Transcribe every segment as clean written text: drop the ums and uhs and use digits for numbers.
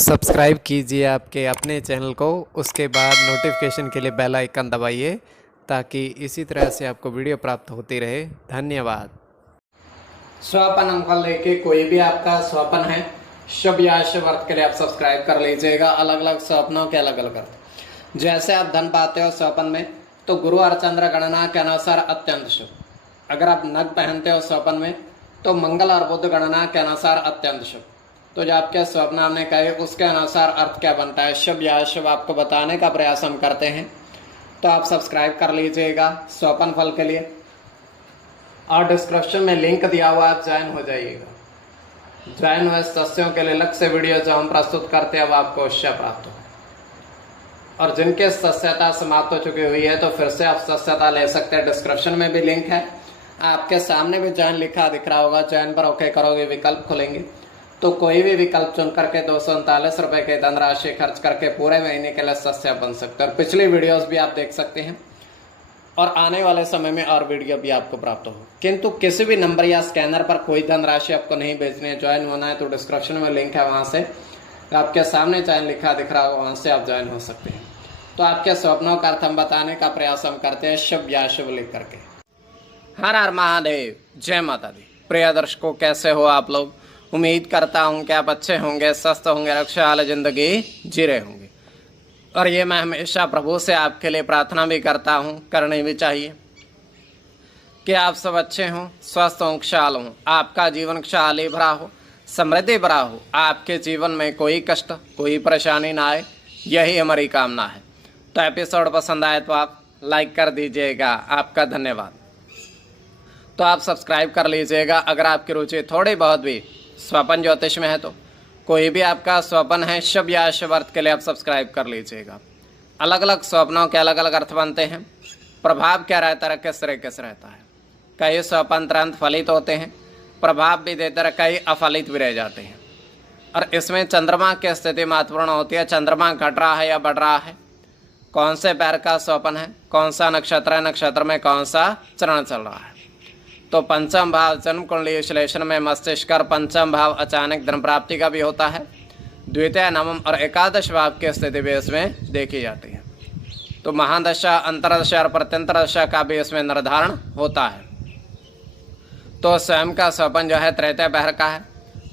Subscribe कीजिए आपके अपने चैनल को, उसके बाद नोटिफिकेशन के लिए बेल आइकन दबाइए ताकि इसी तरह से आपको वीडियो प्राप्त होती रहे। धन्यवाद। स्वपन अंक लेके कोई भी आपका स्वपन है, शुभ या शुभ अर्थ के लिए आप सब्सक्राइब कर लीजिएगा। अलग अलग स्वप्नों के अलग अलग अर्थ। जैसे आप धन पाते हो स्वपन में, तो गुरु और चंद्र गणना के अनुसार अत्यंत शुभ। अगर आप नग पहनते हो स्वपन में, तो मंगल और बुध गणना के अनुसार अत्यंत शुभ। तो जो आपके स्वप्न हमने कहे उसके अनुसार अर्थ क्या बनता है, शुभ या अशुभ, आपको बताने का प्रयास हम करते हैं। तो आप सब्सक्राइब कर लीजिएगा स्वपन फल के लिए, और डिस्क्रिप्शन में लिंक दिया हुआ, आप ज्वाइन हो जाइएगा। ज्वाइन हुए सदस्यों के लिए अलग से वीडियो जो हम प्रस्तुत करते हैं, अब आपको उससे प्राप्त हो। और जिनके सदस्यता समाप्त हो चुकी हुई है, तो फिर से आप सदस्यता ले सकते हैं। डिस्क्रिप्शन में भी लिंक है, आपके सामने भी ज्वाइन लिखा दिख रहा होगा। ज्वाइन पर ओके करोगे, विकल्प खुलेंगे, तो कोई भी विकल्प चुन करके 239 रुपए की धनराशि खर्च करके पूरे महीने के लिए सदस्य बन सकते हैं। और पिछली वीडियोस भी आप देख सकते हैं, और आने वाले समय में और वीडियो भी आपको प्राप्त हो। किंतु किसी भी नंबर या स्कैनर पर कोई धनराशि आपको नहीं भेजनी है। ज्वाइन होना है तो डिस्क्रिप्शन में लिंक है, वहां से आपके सामने ज्वाइन लिखा दिख रहा होगा, वहां से आप ज्वाइन हो सकते हैं। तो आपके स्वप्नों का अर्थ हम बताने का प्रयास हम करते हैं, शुभ या शुभ लिख करके। हर हर महादेव, जय माता दी। प्रिय दर्शकों, कैसे हो आप लोग? उम्मीद करता हूं कि आप अच्छे होंगे, स्वस्थ होंगे, रक्षाल जिंदगी जी रहे होंगे। और ये मैं हमेशा प्रभु से आपके लिए प्रार्थना भी करता हूं, करनी भी चाहिए, कि आप सब अच्छे हों, स्वस्थ हों, खुशहाल हों, आपका जीवन खुशहाली भरा हो, समृद्धि भरा हो, आपके जीवन में कोई कष्ट, कोई परेशानी ना आए, यही हमारी कामना है। तो एपिसोड पसंद आए तो आप लाइक कर दीजिएगा, आपका धन्यवाद। तो आप सब्सक्राइब कर लीजिएगा। अगर आपकी रुचि थोड़ी बहुत भी स्वपन ज्योतिष में है, तो कोई भी आपका स्वपन है, शुभ या अशुभ अर्थ के लिए आप सब्सक्राइब कर लीजिएगा। अलग अलग स्वप्नों के अलग अलग अर्थ बनते हैं। प्रभाव क्या रहता है, किस तरह किस रहता है। कई स्वपन तुरंत फलित होते हैं, प्रभाव भी देते रहे, कई अफलित भी रह जाते हैं। और इसमें चंद्रमा की स्थिति महत्वपूर्ण होती है। चंद्रमा घट रहा है या बढ़ रहा है, कौन से पैर का स्वपन है, कौन सा नक्षत्र है, नक्षत्र में कौन सा चरण चल रहा है। तो पंचम भाव जन्म कुंडली विश्लेषण में मस्तिष्क और पंचम भाव अचानक धन प्राप्ति का भी होता है। द्वितीय, नवम और एकादश भाव की स्थिति भी इसमें देखी जाती है। तो महादशा, अंतरदशा और प्रत्यंतर दशा का भी इसमें निर्धारण होता है। तो स्वयं का स्वपन जो है तृतीय पहर का है,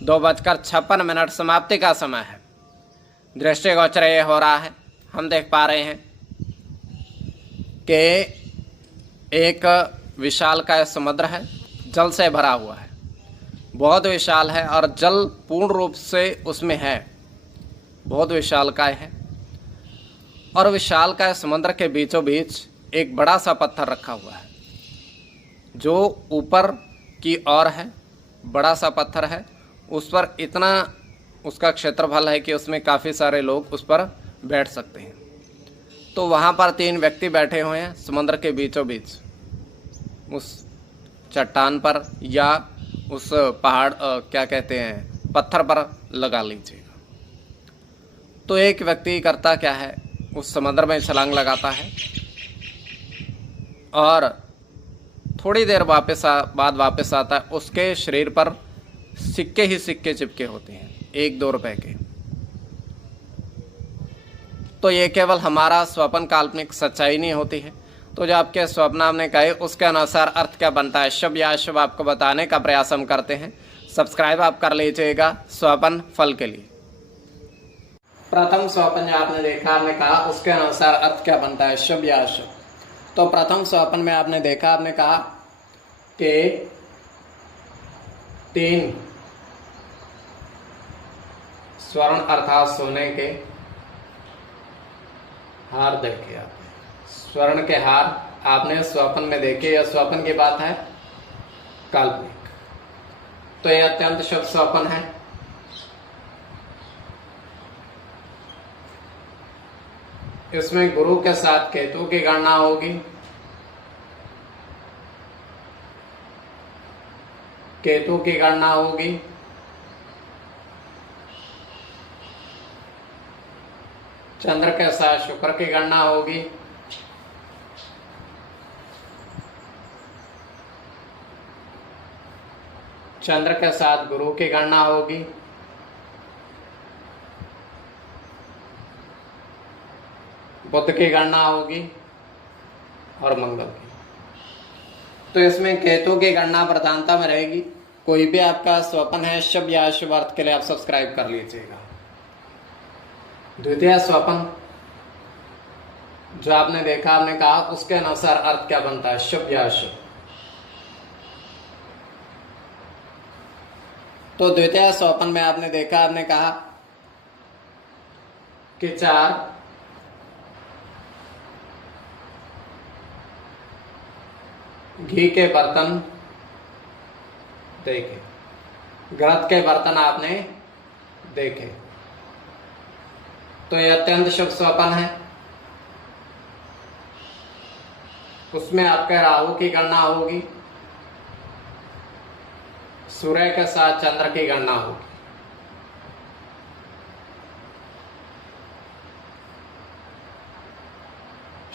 2:56 समाप्ति का समय है। दृष्टिगोचर ये हो रहा है, हम देख पा रहे हैं कि एक विशाल का समुद्र है, जल से भरा हुआ है, बहुत विशाल है, और जल पूर्ण रूप से उसमें है, बहुत विशालकाय है। और विशालकाय समुद्र के बीचों बीच एक बड़ा सा पत्थर रखा हुआ है, जो ऊपर की ओर है। बड़ा सा पत्थर है, उस पर इतना उसका क्षेत्रफल है कि उसमें काफ़ी सारे लोग उस पर बैठ सकते हैं। तो वहाँ पर 3 व्यक्ति बैठे हुए हैं समुद्र के बीचों बीच, उस चट्टान पर या उस पहाड़ क्या कहते हैं, पत्थर पर लगा लीजिएगा। तो एक व्यक्ति करता क्या है, उस समुद्र में छलांग लगाता है, और थोड़ी देर बाद वापस आता है। उसके शरीर पर सिक्के ही सिक्के चिपके होते हैं, 1-2 रुपए के। तो ये केवल हमारा स्वप्न काल्पनिक सच्चाई नहीं होती है। तो जो आपके स्वप्न हमने कहे उसके अनुसार अर्थ क्या बनता है, शुभ या अशुभ, आपको बताने का प्रयास हम करते हैं। सब्सक्राइब आप कर लीजिएगा स्वपन फल के लिए। प्रथम स्वपन जो आपने देखा, आपने कहा उसके अनुसार अर्थ क्या बनता है, शुभ या अशुभ। तो प्रथम स्वपन में आपने देखा, आपने कहा कि 3 स्वर्ण अर्थात सोने के हार देखे आपने, स्वर्ण के हार आपने स्वप्न में देखे। यह स्वप्न की बात है, काल्पनिक। तो यह अत्यंत शुभ स्वप्न है। इसमें गुरु के साथ केतु की गणना होगी। केतु की गणना होगी, चंद्र के साथ शुक्र की गणना होगी, चंद्र के साथ गुरु की गणना होगी, बुध की गणना होगी और मंगल की। तो इसमें केतु की गणना प्रधानता में रहेगी। कोई भी आपका स्वप्न है शुभ या अशुभ अर्थ के लिए आप सब्सक्राइब कर लीजिएगा। द्वितीय स्वप्न जो आपने देखा, आपने कहा उसके अनुसार अर्थ क्या बनता है, शुभ या अशुभ। तो द्वितीय स्वप्न में आपने देखा, आपने कहा कि 4 घी के बर्तन देखे, घृत के बर्तन आपने देखे। तो यह अत्यंत शुभ स्वप्न है। उसमें आपके राहु की गणना होगी, सूर्य के साथ चंद्र की गणना होगी।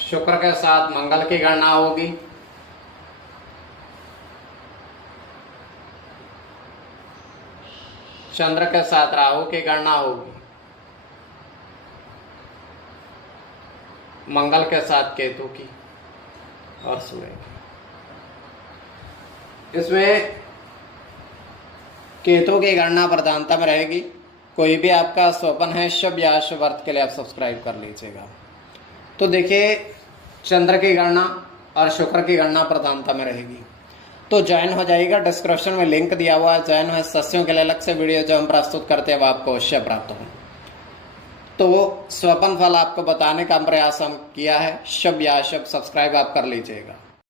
शुक्र के साथ मंगल की गणना होगी। चंद्र के साथ राहु की गणना होगी। मंगल के साथ केतु की और सूर्य की। इसमें केतु की गणना प्रधानता में रहेगी। कोई भी आपका स्वप्न है शुभ या अशुभ अर्थ के लिए आप सब्सक्राइब कर लीजिएगा। तो देखिए, चंद्र की गणना और शुक्र की गणना प्रधानता में रहेगी। तो ज्वाइन हो जाइएगा, डिस्क्रिप्शन में लिंक दिया हुआ है। ज्वाइन है, सस्यों के लिए अलग से वीडियो जो हम प्रस्तुत करते हैं वो आपको अवश्य प्राप्त हो। तो स्वप्न फल आपको बताने का प्रयास हम किया है, शुभ या अशुभ सब्सक्राइब आप कर लीजिएगा।